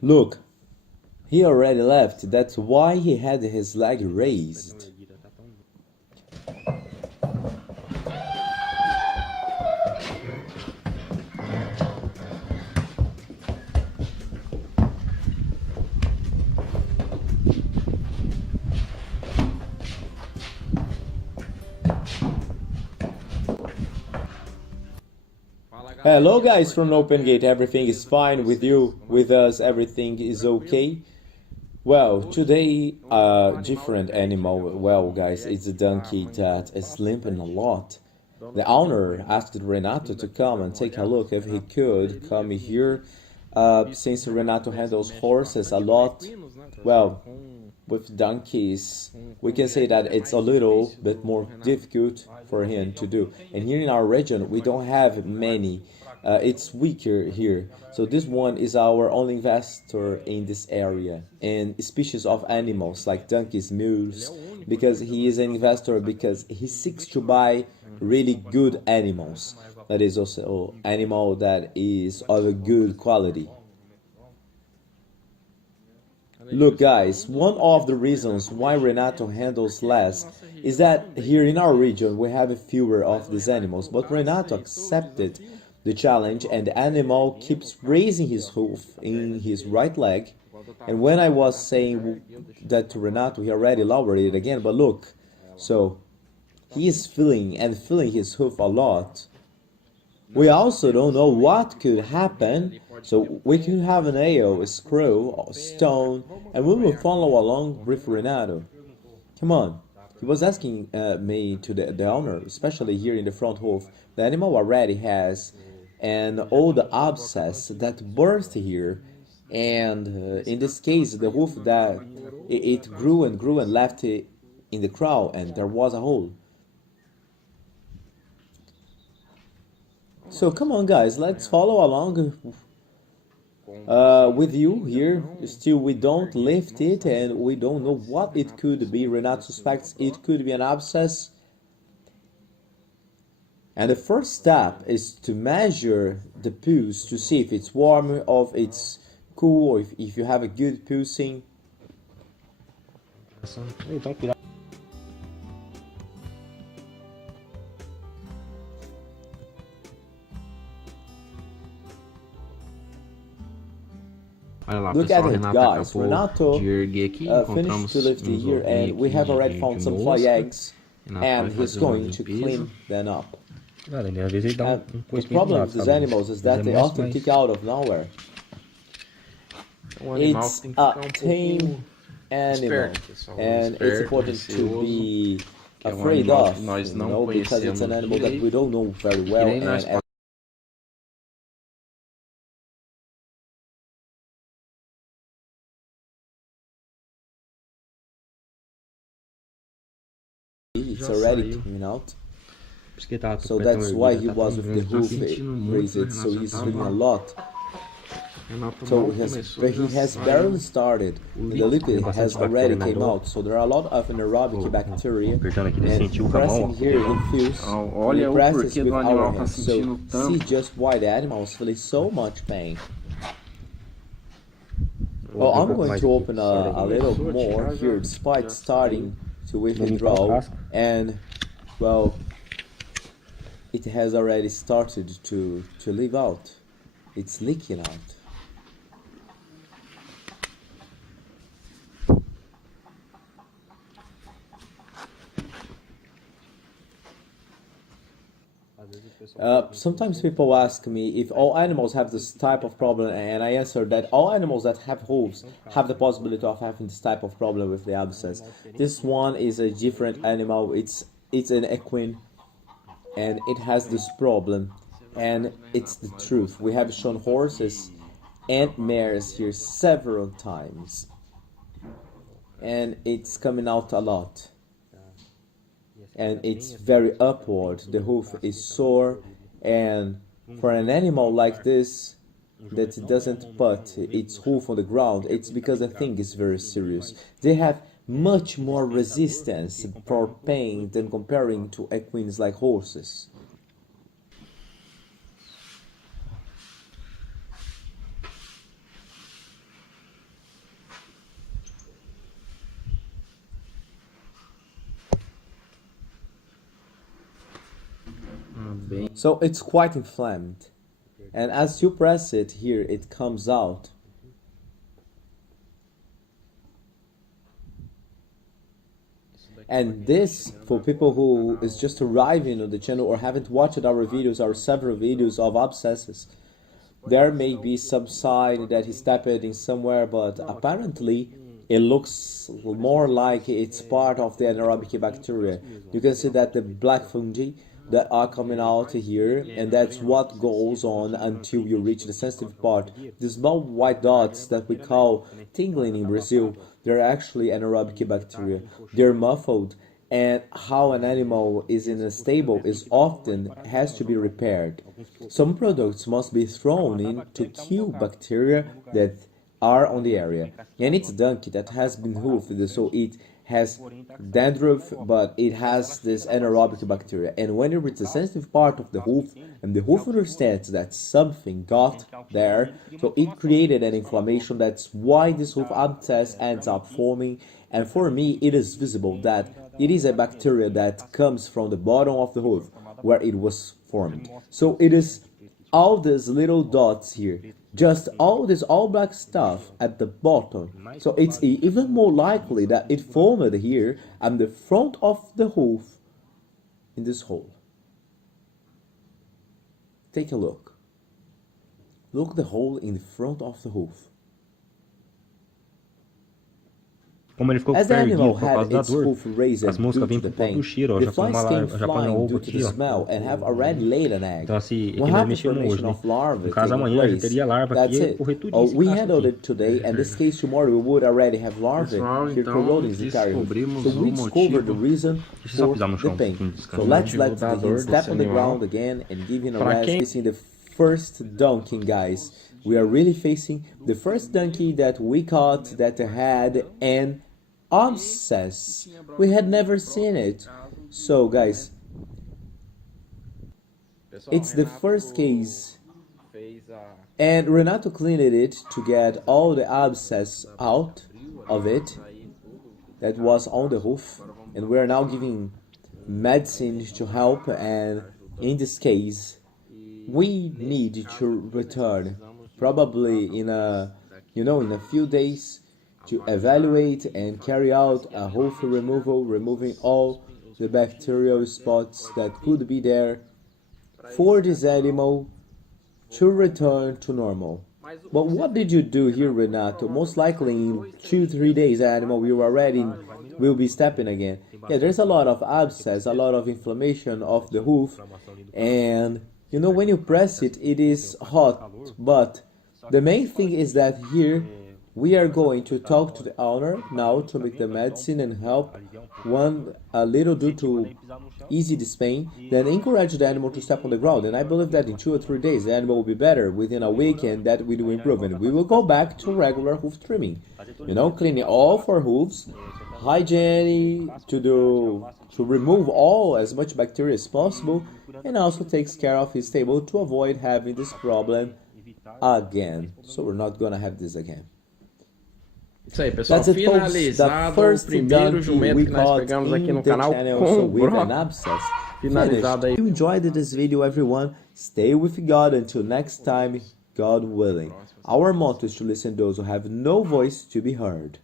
Look, he already left. That's why he had his leg raised. Hello guys from OpenGate, everything is fine with you? With us everything is okay? Well, today a different animal, well guys, it's a donkey that is limping a lot. The owner asked Renato to come and take a look if he could come here, since Renato handles horses a lot. Well, with donkeys, we can say that it's a little bit more difficult for him to do. And here in our region, we don't have many. It's weaker here. So this one is our only investor in this area in species of animals like donkeys, mules, because he is an investor because he seeks to buy really good animals. That is also animal that is of a good quality. Look guys, one of the reasons why Renato handles less is that here in our region we have fewer of these animals, but Renato accepted the challenge and the animal keeps raising his hoof in his right leg. And when I was saying that to Renato, he already lowered it again, but look, so he is feeling his hoof a lot. We also don't know what could happen, so we could have a nail, a screw, a stone, and we will follow along with Renato. Come on. He was asking me to the owner, especially here in the front hoof. The animal already has an old abscess that burst here, and in this case, the hoof that it grew and grew and left it in the crown, and there was a hole. So come on guys, let's follow along with you here. Still we don't lift it and we don't know what it could be. Renato suspects it could be an abscess. And the first step is to measure the pulse to see if it's warm or if it's cool or if you have a good pulsing. Olha lá, Look pessoal, at it, Renato guys. acabou Renato de erguer aqui, finished to lift it here, and we have already found some fly eggs, and he's going to clean them up. Cara, às vezes ele dá The problem with these animals is that they often kick out of nowhere. It's a tame animal, and it's important to be afraid of, because it's an animal that we don't know very well, and it's already coming out. So that's why he was with the hoof raised, so he's feeling a lot. So he has barely started, and the liquid has already came out, so there are a lot of anaerobic bacteria, and pressing here he feels, he presses with our hands, so see just why the animal is feeling so much pain. Well, I'm going to open a little more here, despite starting to withdraw, and well, it has already started to leave out. It's leaking out. Sometimes people ask me if all animals have this type of problem, and I answer that all animals that have hooves have the possibility of having this type of problem with the abscess. This one is a different animal. It's an equine, and it has this problem, and it's the truth. We have shown horses and mares here several times, and it's coming out a lot. And it's very upward, the hoof is sore, and for an animal like this that doesn't put its hoof on the ground, it's because the thing is very serious. They have much more resistance for pain than comparing to equines like horses. So it's quite inflamed. And as you press it here, it comes out. And this, for people who is just arriving on the channel or haven't watched our videos, our several videos of abscesses, there may be some sign that he stepped in somewhere, but apparently it looks more like it's part of the anaerobic bacteria. You can see that the black fungi that are coming out here, and that's what goes on until you reach the sensitive part. The small white dots that we call tingling in Brazil, they're actually anaerobic bacteria. They're muffled, and how an animal is in a stable is often has to be repaired. Some products must be thrown in to kill bacteria that are on the area. And it's donkey that has been hoofed, so it has dandruff, but it has this anaerobic bacteria. And when you reach the sensitive part of the hoof, and the hoof understands that something got there, so it created an inflammation. That's why this hoof abscess ends up forming. And for me, it is visible that it is a bacteria that comes from the bottom of the hoof where it was formed. So it is all these little dots here, just all this all black stuff at the bottom. So it's even more likely that it formed here at the front of the hoof in this hole. Take a look. Look the hole in the front of the hoof. Como ele ficou As the perdidinho animal por causa had da its dor, hoof raised as moscas due to vêm the por conta pain, do cheiro, ó, the já põe flies uma came já põe um flying ovo due to aqui, the ó. smell and have already laid an egg. Então assim, We'll aqui nós have the mexemos hoje, formation né? of larvae No caso taking amanhã já place. teria larva That's aqui, it. correr tudo Oh, esse we cacho handled aqui. it today, and this case tomorrow we would already have larvae Pessoal, here então, corroding the entire hoof. descobrimos So we o discovered the motivo. reason Deixa eu só for pisar no the chão um pain. pouquinho, So descansar. let's motivo let da the dor him step desse on the animal. ground again and giving a Pra rest. quem- Facing the first donkey, guys. We are really facing the first donkey that we caught that had an abscess. We had never seen it. So, guys, it's the first case. And Renato cleaned it to get all the abscess out of it that was on the hoof. And we are now giving medicine to help. And in this case, we need to return probably in a few days to evaluate and carry out a hoof removal, removing all the bacterial spots that could be there for this animal to return to normal. But what did you do here, Renato? Most likely in 2-3 days, the animal will be stepping again. Yeah, there's a lot of abscess, a lot of inflammation of the hoof, and when you press it, it is hot. But the main thing is that here we are going to talk to the owner now to make the medicine and help a little due to easy this pain, then encourage the animal to step on the ground. And I believe that in 2 or 3 days the animal will be better within a week, and that will improve. And we will go back to regular hoof trimming, cleaning all 4 hoofs, hygiene to remove all as much bacteria as possible, and also takes care of his stable to avoid having this problem again. So we're not gonna have this again. Isso aí, pessoal. That's it, folks. The Finalizado o first primeiro donkey jumento we que nós caught pegamos aqui in no the canal channel, com so o with an broco. abscess. Finalizado Finished. aí. If you enjoyed this video, everyone, stay with God until next time, God willing. Our motto is to listen to those who have no voice to be heard.